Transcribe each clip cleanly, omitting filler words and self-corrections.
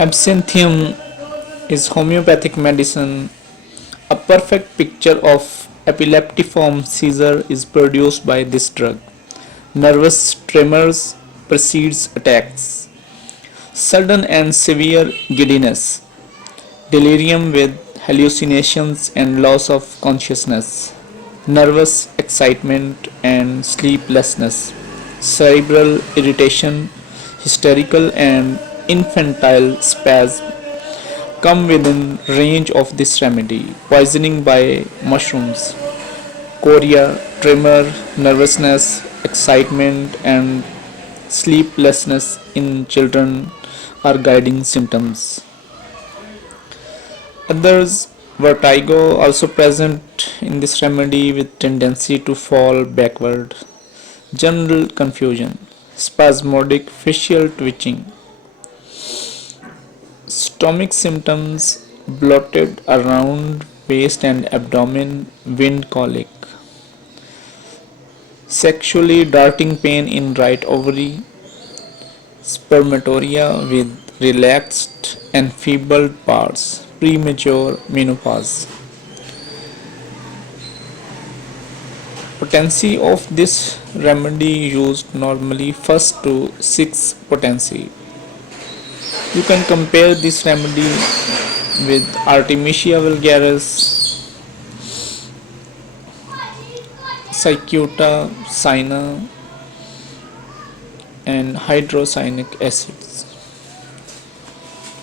Absinthium is homeopathic medicine. A perfect picture of epileptiform seizure is produced by this drug. Nervous tremors precedes attacks. Sudden and severe giddiness. Delirium with hallucinations and loss of consciousness. Nervous excitement and sleeplessness. Cerebral irritation, hysterical and infantile spasms come within range of this remedy. Poisoning by mushrooms, chorea, tremor, nervousness, excitement, and sleeplessness in children are guiding symptoms. Others, vertigo also present in this remedy with tendency to fall backward. General confusion, spasmodic facial twitching, stomach symptoms, bloated around waist and abdomen, wind colic, sexually darting pain in right ovary, spermatoria with relaxed and feebled parts, premature menopause. Potency of this remedy used normally first to 6 potency. You can compare this remedy with Artemisia vulgaris, Cicuta cina, and hydrocyanic acids.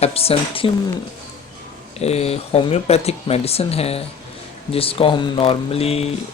Absinthium homoeopathic medicine है जिसको हम normally